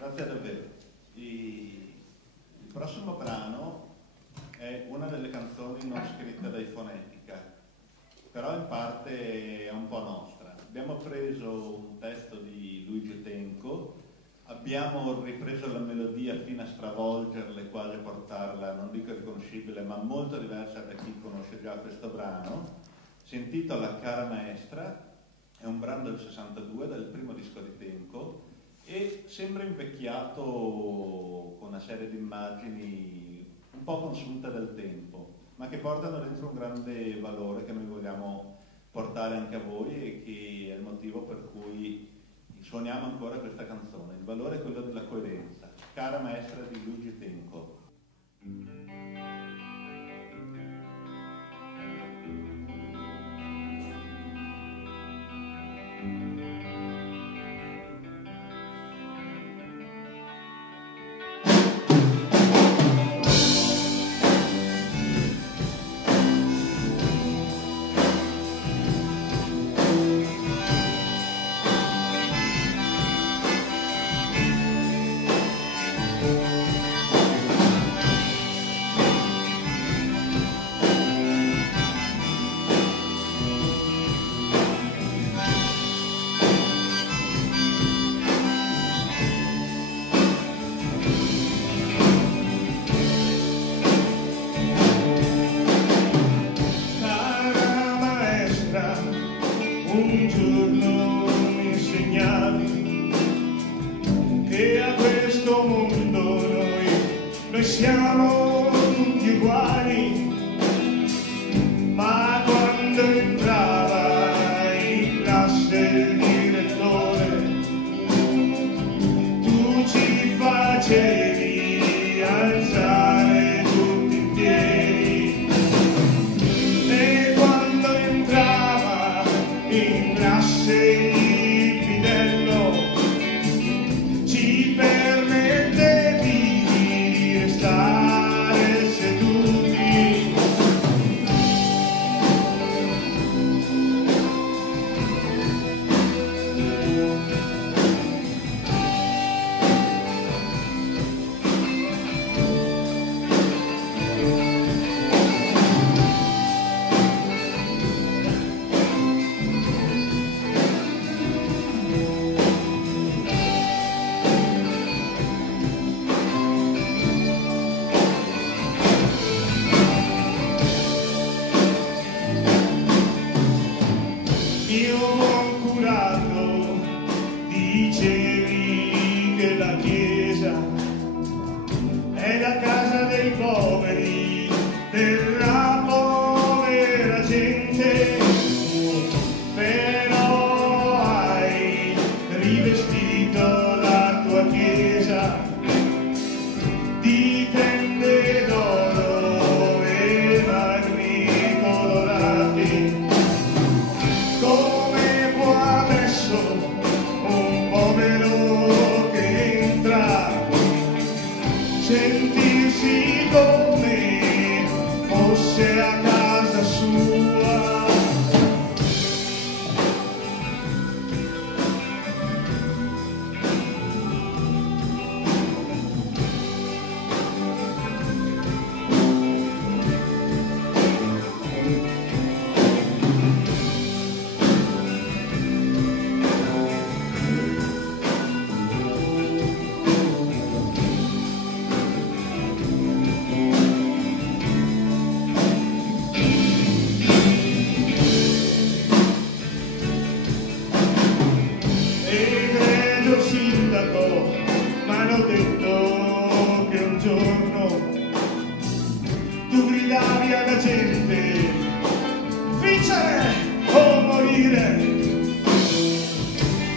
Grazie davvero. Il prossimo brano è una delle canzoni non scritte dai Fonetica, però in parte è un po' nostra. Abbiamo preso un testo di Luigi Tenco, abbiamo ripreso la melodia fino a stravolgerla e quasi a portarla, non dico riconoscibile, ma molto diversa da chi conosce già questo brano. Si intitola Cara Maestra, è un brano del 62, del primo disco di Tenco, e sembra invecchiato con una serie di immagini un po' consunte del tempo, ma che portano dentro un grande valore che noi vogliamo portare anche a voi e che è il motivo per cui suoniamo ancora questa canzone. Il valore è quello della coerenza. Cara Maestra di Luigi Tenco. Un giorno mi insegnavi che a questo mondo noi siamo tutti uguali, ma quando entrava in classe il direttore tu ci facevi alzare tutti in piedi, e quando entrava in classe il bidello ci permettevi di restare seduti. Mio buon curato, dicevi che la Chiesa è la casa dei poveri, della povera gente, però hai rivestito la tua Chiesa di tende d'oro e lagri colorati. Come può adesso un povero che entra sentirsi come fosse a casa sua? Egregio sindaco, m'hanno detto che un giorno tu gridavi alla gente: vincere o morire.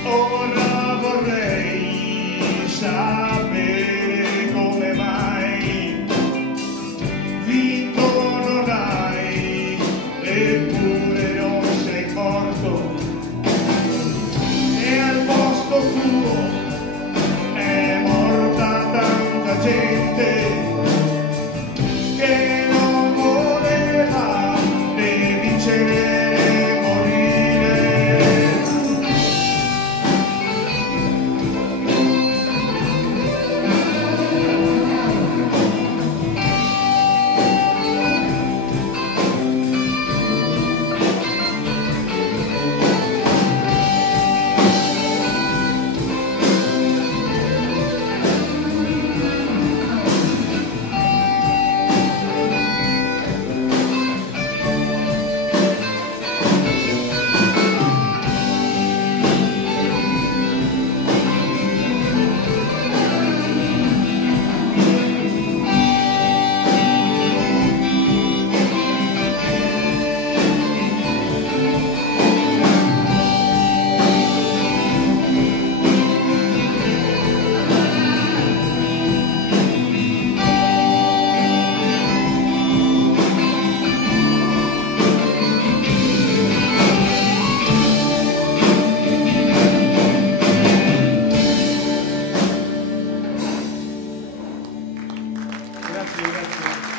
Ora vorrei sapere come mai vinto non hai, eppure non sei morto. E al posto tuo è morta tanta gente. grazie.